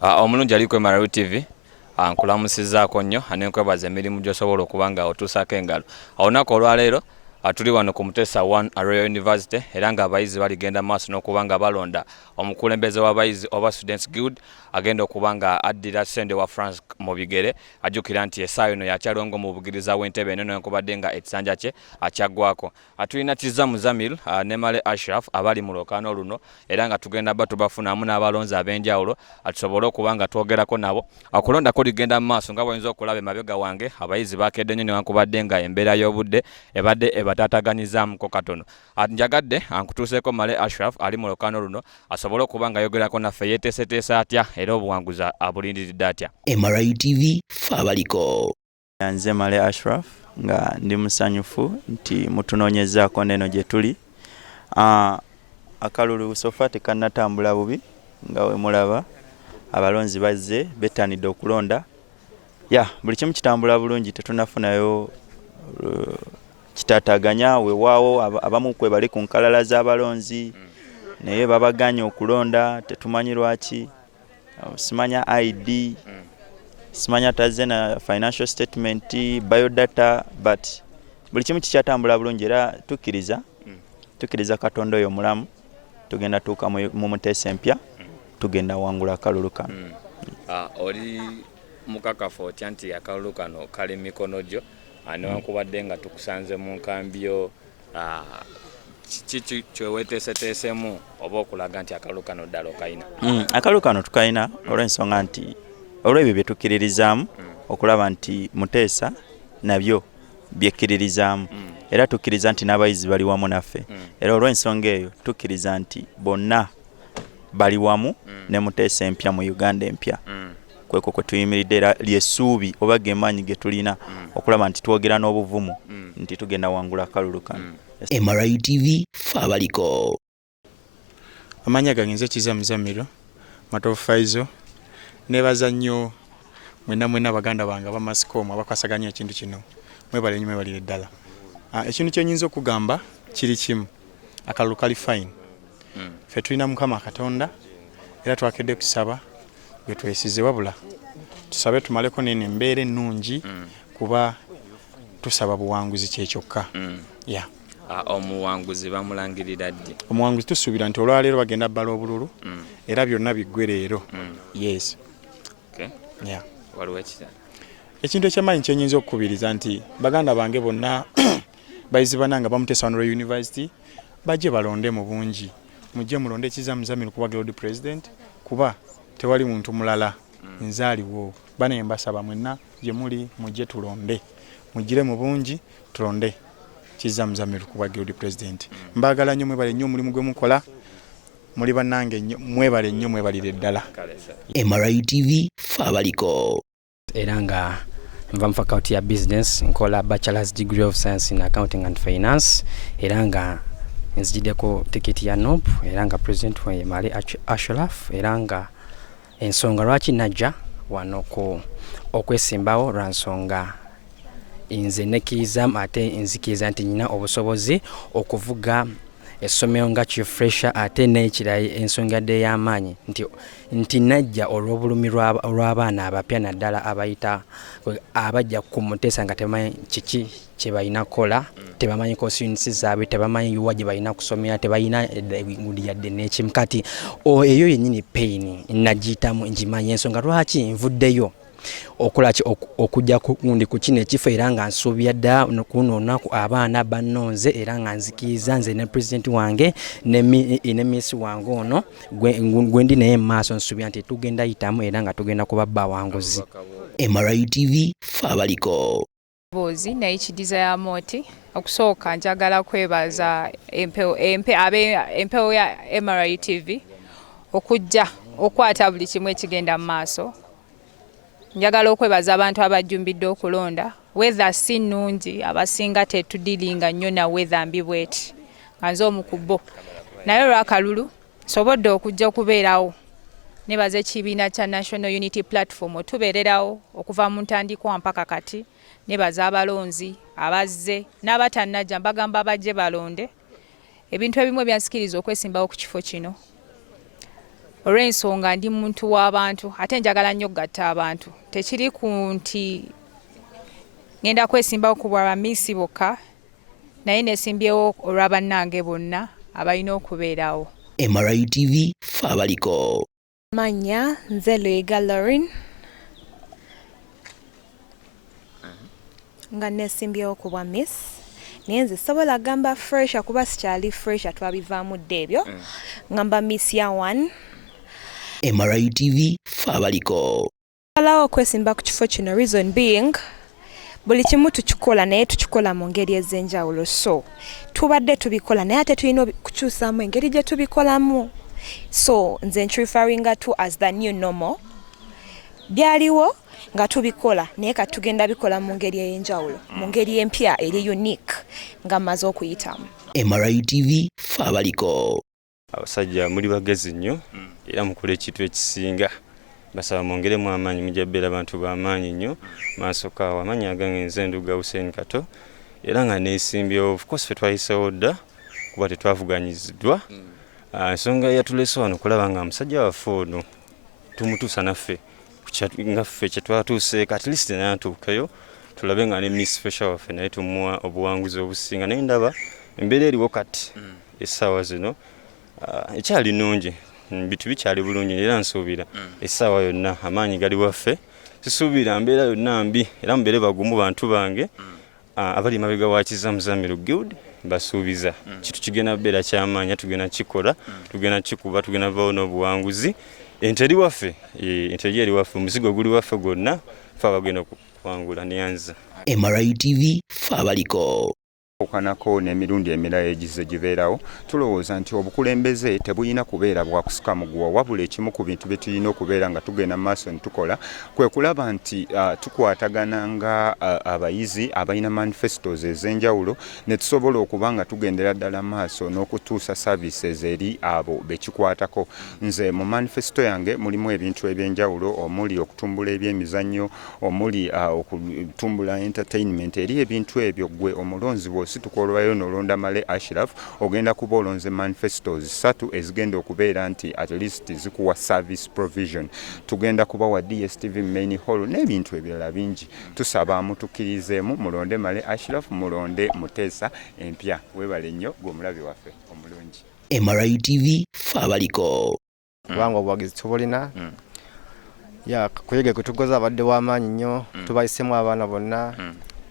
Omulungi ali ku Embeera TV nkulamusizaako nnyo nenkwebaza emirimu gy'osobola okuba nga otuusaako engalo. Olunaku olwaleero tuli wano ku Muteesa 1 Royal University era nga abayizi baligenda maaso n'okuba nga balonda omukulembeze w'abayizi oba Students Guild agenda okuba nga addira Ssende wa France mu bigere ajjukira nti essaawa eno yakyalongo mu bugiriza w'entebe eno newankubadde nga ekisanja kye akyaggwako. Tulina Kizza Muzamil ne Male Ashraf abali mu lwokaano luno era nga tugenda bafunamu n'abalonzi ab'enjawulo tusobole okuba nga twogerako nabo. Okulonda kuligenda mu maaso nga bw'oyinza okulaba emabega wange abayizi bakedde nnyo newankubadde nga embeera y'obudde ebadde ebatataaganyizaamuko katono. Njagadde nkutuuseeko Male Ashraf ali mu lwokaano luno asobole okuba nga ayogerako naffe yeeteeseteesa atya era obuwanguzi abulindiridde atya. Embeera TV faabaliko. Nze Male Ashraf nga ndi musanyufu nti mutunoonyezaako neno gye tuli. Akalulu sofa tekannatambula bubi nga we mulaba abalonzi bazze bettanidde okulonda. Buli kimu kitambula bulungi, tetunafunayo kitataaganya. Weewaawo abamu kwe bali ku nkalala z'abalonzi naye babaganye okulonda, tetumanyi lwaki. Simanya ID, simanya tazze na financial statement, biodata, but buli kimu kikyatambula bulungi era tukkiriza Katonda oyo mulamu tugenda tuuka mu Muteesa empya, tugenda wangula akalulu kano. Oli mukakafu otya nti akalulu kano kali mikono gyo newankubadde nga tukusanze mu nkambi yo, kiki kyeweeteeseteesemu oba okulaga nti akalulu kano ddala okayina? Akalulu kano tukayina olw'ensonga nti olw'ebyo bye tukkiririzaamu okulaba nti Muteesa nabyo byekkiririzaamu era tukkiriza nti n'abayizi bali wamu naffe era olw'ensonga eyo tukkiriza nti bonna bali wamu ne Muteesa empya mu Uganda empya. Kweko kwe tuyimiridde era ly'essuubi oba gemaanyi ge tulina okulaba nti twogera n'obuvumu nti tugenda wangula akalulu kano. Embeera TV faabaliko. Amanya gange nze Kizza Muzamil matofaizo nebaza nnyo mwena baganda bange abamasikomu abakwasaganya ekintu kino. Mwebale nnyo, mwebalire ddala. Ekintu kyenyinza okugamba kiri kimu, akalulu kali fine. Ffe tulina Mukama Katonda era twakedde kusaba gwe twesize, wabula tusabe tumaleko nene embeera ennungi kuba tusaba buwanguzi kyekyokka. Omuwanguzi bamulangirira ddi? Omuwanguzi tusuubira nti olwaleero bagenda bbala obululu era byonna biggwe leero. Yes. Waliwo ekirala? Ekintu eky'amaanyi kyenyinza okukubiriza nti baganda bange bonna bayizi bananga ba Muteesa Royal University bajje balonde mu bungi. Mujje mulonde Kizza Muzamil kuba Guild President kuba tewali muntu mulala, nze aliwo. Bane mbasaba mwenna gye muli mujje tulonde, mujjire mu bungi tulonde Kizza Muzamil kuba Guild President. Mbagala nnyo, mwebale nnyo omulimu gwe mukola, muli bannange nnyo, mwebale nnyo, mwebalire ddala. Embeera TV faabaliko. Era nga nva mu faculty ya business, nkola bachelor's degree of science in accounting and finance, era nga nzijiddeko tiketi ya NOP, era nga president wa Male Ashraf, era nga ensonga lwaki najja wano okwesimbawo lwa nsonga nze nekkirizamu ate nzikiriza nti nina obusobozi okuvuga essomero nga chief fresher ate n'ekirala ensonga yadde y'amaanyi nti najja olw'obulumi olw'abaana abapya naddala abajja ku Muteesa nga tebamanyi kiki kye balina kukola, tebamanyi kosyunisi zaabwe, tebamanyi yuwa gye balina kusomera, tebalina yadde n'ekimu. Kati eyo yennyini pain nagiyitamu ngimanyi ensonga lwaki nvuddeyo okujja kundi ku kino ekifo era nga nsuubira ddala kuno olunaku abaana bannonze era nga nzikiriza nze ne pulezidenti wange ne minisita wange ono gwe ndi naye maaso nsuubira nti tugenda yitamu era nga tugenda kuba bawanguzi. Embeera TV faabaliko. Bozi naye kidiza ya moti okusooka njagala kwebaza empewo ya Embeera TV okujja okwata buli kimu ekigenda mu maaso. Njagala okwebaza abantu abajjumbidde okulonda. Weather si nnungi, abasinga tetudiringa nnyo na weather mbi bweti nga nze omukubo, naye olw'akalulu sobodde okujja okubeerawo. Nebaza ekibiina kya National Unity Platform otubeererawo okuva mu ntandikwa mpaka kati. Nebaza abalonzi abazze n'abatannajja, mbagamba bajje balonde. Ebintu ebimu ebyansikiriza okwesimbawo ku kifo kino olw'ensonga ndi muntu w'abantu ate njagala nnyo okugatta abantu tekiri ku nti ngenda kwesimbawo ku bwabamiisi bokka naye nesimbyewo olwa bannange bonna abalina okubeerawo. MRI TV Fabaliko. Manya nze Luiga Lauren nga nesimbyewo ku bwa miss naye nze sobola gamba fresha kuba sikyali fresha twabivaamu dde ebyo ngamba miss ya 1. MRI TV Fabaliko. Alawo okwesimba ku kifo kino reason being buli kimu tukikola naye tukikola mu ngeri ez'enjawulo so tubadde tubikola naye ate tulina kukyusaamu engeri gye tubikolamu so nze nkireferringa to as the new normal byaliwo nga tubikola naye kati tugenda bikola mu ngeri ey'enjawulo mu ngeri empya eri unique nga mmaze okuyitamu. MRI TV Fabaliko. Abasajja muli bagezi nnyo era mukole ekintu ekisinga basaba mwongeremu amaanyi mujja beera abantu b'amaanyi nnyo maaso kaawo amaanyi agange nze Nduga Hussein Kato era nga neesimbyewo of course fe twayisewo dda kuba tetwavuganyiziddwa ensonga yatulese wano kulaba nga musajja waffe ono tumutuusa naffe nga ffe kye twatuuseeko at least naye atuukeyo tulabe nga ne Miss Special waffe naye tumuwa obuwanguzi obusinga naye ndaba embeera eriwo kati essaawa zino ekyali nnungi bitu bikyali bulungi era nsuubira essaawa yonna amaanyi gali waffe sisuubira mbeera yonna mbi era mubeere bagumu bantu bange abali mabega wa Kizamuzamiru Guild basuubiza kitu kigenda beera ky'amaanyi tugenda kikola tugenda kikuba tugenda bawo n'obuwanguzi ente eri waffe ente eri waffe omuzigo guli waffe gwonna fe abagenda okuwangula niyanza. MRI TV Fabaliko. Okanako n'emirundi emirala egize gibeerawo tulowooza nti obukulembeze tebulina kubeera bwa kusuka muguwa wabula ekimu ku bintu bye tulina okubeera nga tugenda mu maaso ne tukola kwe kulaba nti tukwatagana nga abayizi abalina manifestos ez'enjawulo ne tusobola okuba nga tugendera ddala maaso n'okutuusa services eri abo bekikwatako. Nze mu manifesto yange mulimu ebintu eby'enjawulo omuli okutumbula ebyemizannyo omuli okutumbula entertainment eri ebintu ebyo gwe omulonzi si tukolwayo n'olonda Male Ashraf ogenda kuba olonze manifestos 3 ezigenda okubeera nti at least zikuwa service provision tugenda kuba wa DSTV main hall n'ebintu ebirala bingi tusaba mutukkirizeemu mulonde Male Ashraf mulonde Muteesa empya webale nnyo gw'omulabi waffe omulungi. MRI TV Fabaliko. kubanga obuwagizi tubulina kuyege kutugoza abadde w'amaanyi nnyo tubayisemu abaana bonna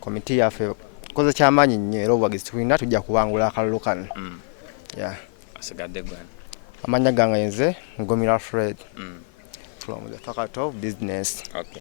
komiti yaffe koze ky'amaanyi nnyo era obuwagizi tulina tujja kubangula akalulu kano. Asigadde gwana amanya gange nze Ngomira Fred from the Faculty of Business.